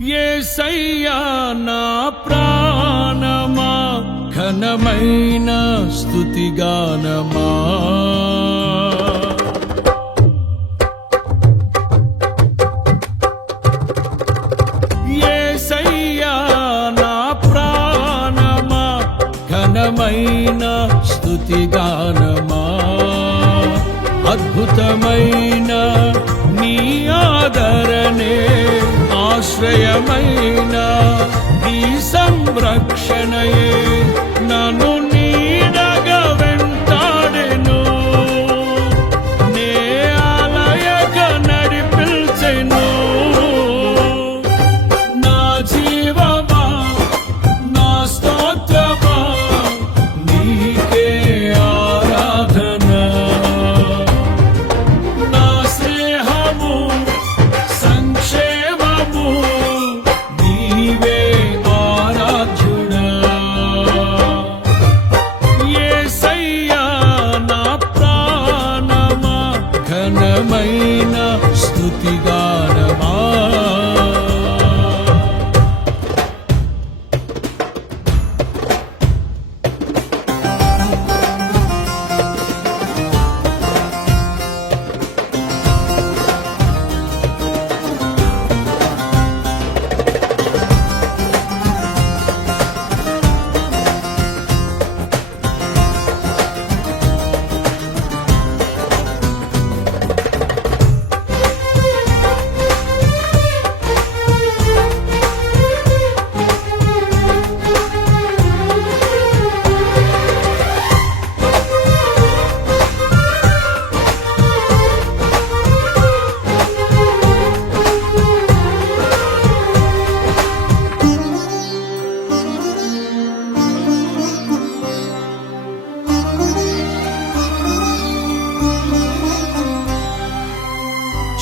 యేసయ్యా నా ప్రాణమా ఘనమైన స్తుతిగానమా యేసయ్యా నా ప్రాణమా ఘనమైన స్తుతిగానమా అద్భుతమైన నీ ఆదరణే ఆశ్రయమైన నీ సంరక్షణయే నన్ను నీడగా వెంటాడెను నే ఆలయగా నడిపించెను నా జీవమా నా స్తోత్రమా నీకే ఆరాధన నా స్నేహము సంక్షేమము నీవే ఆరాధ్యుడా యేసయ్యా నా ప్రాణమా ఘనమైన స్తుతిగానమా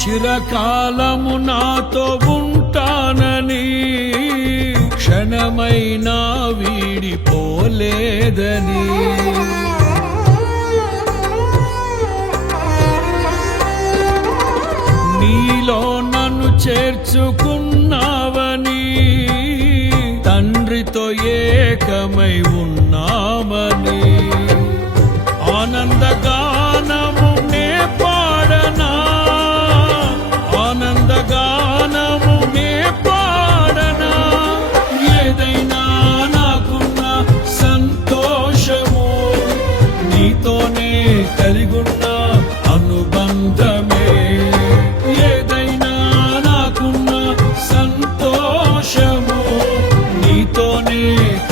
చిరకాలము నాతో ఉంటానని క్షణమైనా వీడిపోలేదని నీలో నన్ను చేర్చుకున్నావని తండ్రితో ఏకమై ఉన్నామని ఆనందగానము నే పాడనా ఆనందగానము నే పాడనా ఏదైనా నాకున్న సంతోషము నీతోనే కలిగున్న అనుబంధమే ఏదైనా నాకున్న సంతోషము నీతోనే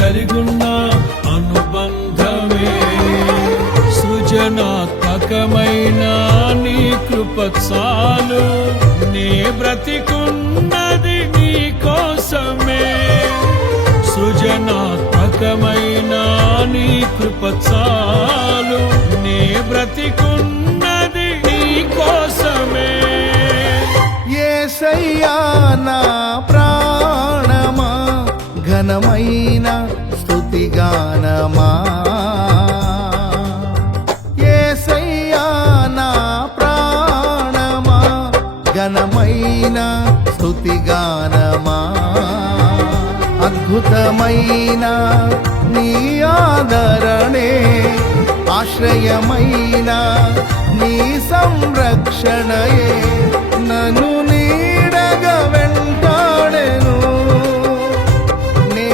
కలిగున్న అనుబంధమే సృజనాత్మకమైన నీ కృప చాలు నే బ్రతికున్నది నీ కోసమే సృజనాత్మకమైన నీ కృప చాలు నే బ్రతికున్నది నీ కోసమే యేసయ్యా నా ప్రాణమా ఘనమైన స్తుతిగానమా యేసయ్యా నా ప్రాణమా ఘనమైన స్తుతిగానమా అద్భుతమైన నీ ఆదరణే ఆశ్రయమైన నీ సంరక్షణయే నన్ను నీడగా వెంటాడెను నే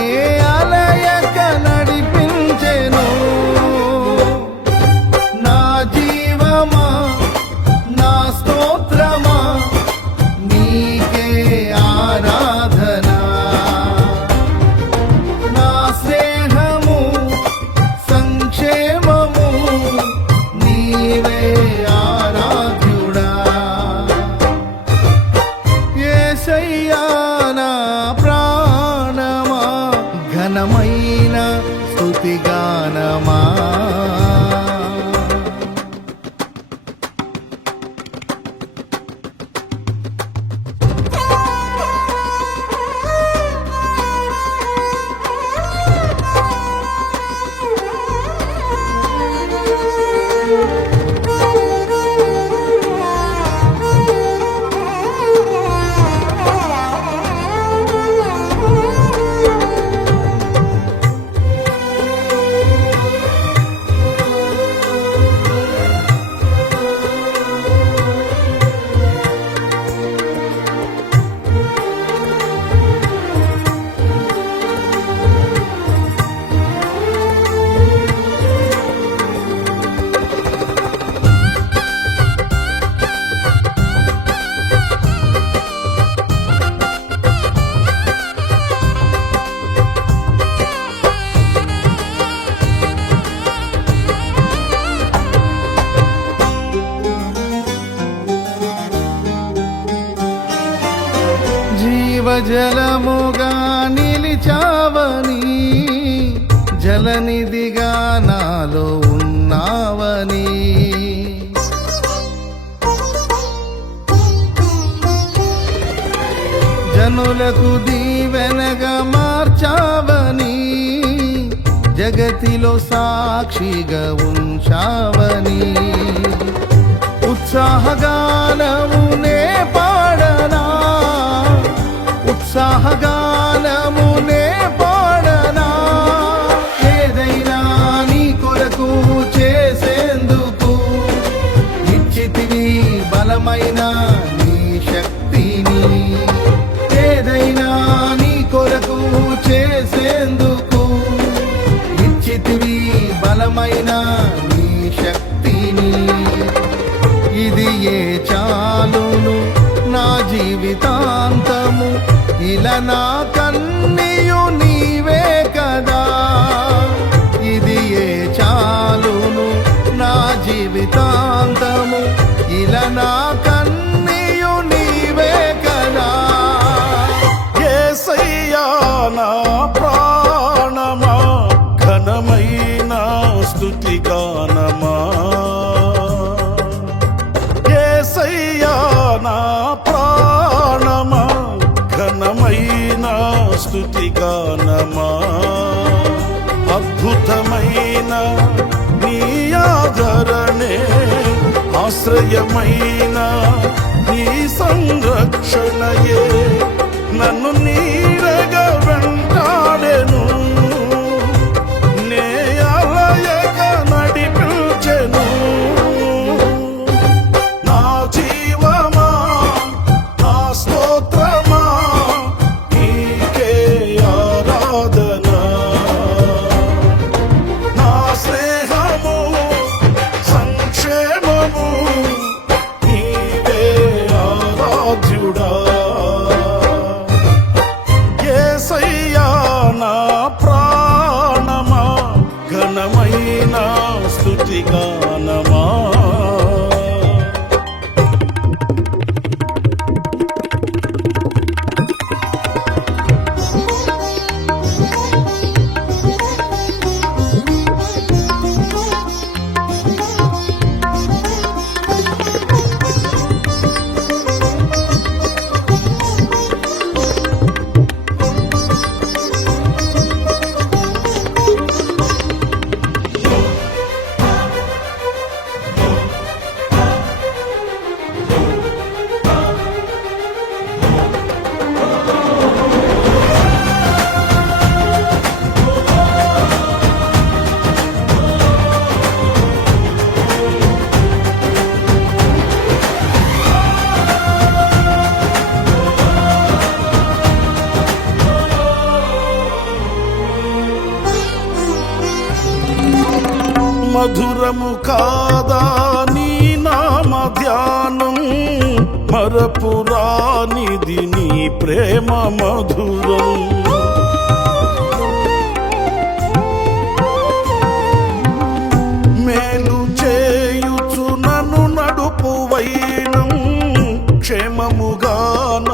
ఆలయక నడిపించెను నా జీవమా నా స్తోత్రమా నీకే ఆరాధన నా స్నేహము సంక్షేమము నీవే ఆరాధ్యుడా యేసయ్యా నా ప్రాణమా ఘనమైన స్తుతిగానమా జీవజలముగా నిలిచావని, జలనిధిగా నాలో ఉన్నావని, జనులకు దీవెనగా మార్చావని, జగతిలో సాక్షిగా ఉంచావని, ఉత్సాహగానమునే పాడనా, ఉత్సాహగానమునే పాడనా, ఏదైనా నీ కొరకు చేసేందుకు ఇచ్చితివి బలమైన నీ శక్తిని, ఏదైనా నీ కొరకు చేసేందుకు ఇచ్చితివి బలమైన నీ శక్తిని, ఇది ఏ చాలును నా జీవితాంతము, ఇలా నా కన్నీయు నీవే కదా, ఇది ఏ చాలును నా జీవితాంతము, ఇలా నా కన్నీయు నీవే కదా. యేసయ్యా నా ప్రాణమా, ఘనమైన స్తుతి గానమా, యేసయ్యా నా ప్రాణమా, ఘనమైన స్తుతి గానమా, అద్భుతమైన నీ ఆదరణే, ఆశ్రయమైన నీ సంరక్షణయే నన్ను నీడగా వెంటాడెను, నే అలయగా నడిపించెను. నా జీవమా నా స్తోత్రమా నీకే ఆరాధన, నా స్నేహము సంక్షేమము నీవే ఆరాధ్యుడా. యేసయ్యా నా ప్రాణమా, ఘనమైన స్తుతి గానమా. మధురము కాదా నీ నామ ధ్యానం, మరపురానిది నీ ప్రేమ మధురం. మేలు చేయుచు నన్ను నడుపు వైనం, క్షేమముగాన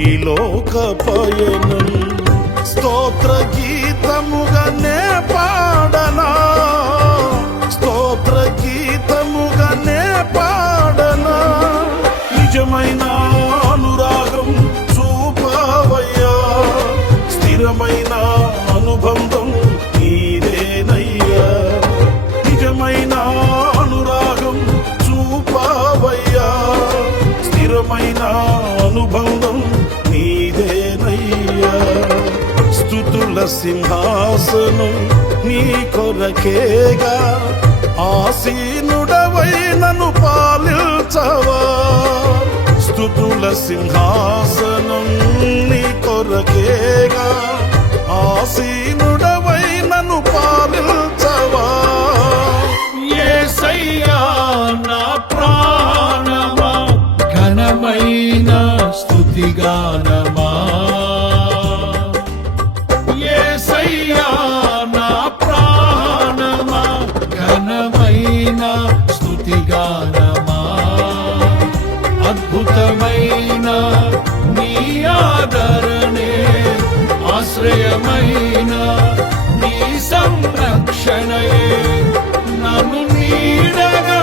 ఈ లోక పయనం, స్తోత్ర గీతముగానే పాడనా, స్తోత్ర గీతముగానే పాడనా, నిజమైన అనురాగం చూపవయ్యా, స్థిరమైన అనుబంధం నీదేనయ్యా, నిజమైన అనురాగం చూపవయ్యా, స్థిరమైన అనుబంధం నీదేనయ్యా. స్తుతుల సింహాసనం నీ కొరకేగా, ఆసీనుడవై నన్ను పాలించవా, స్తుతుల సింహాసనం నీ కొరకేగా, ఆసీనుడవై నన్ను పాలించవా. యేసయ్యా నా ప్రాణమా, ఘనమైన స్తుతిగానమా, యేసయ్యా నా ప్రాణమా, ఘనమైన స్తుతిగానమా, అద్భుతమైన నీ ఆదరణే ఆశ్రయమైన నీ సంరక్షణయే నన్ను నీడగా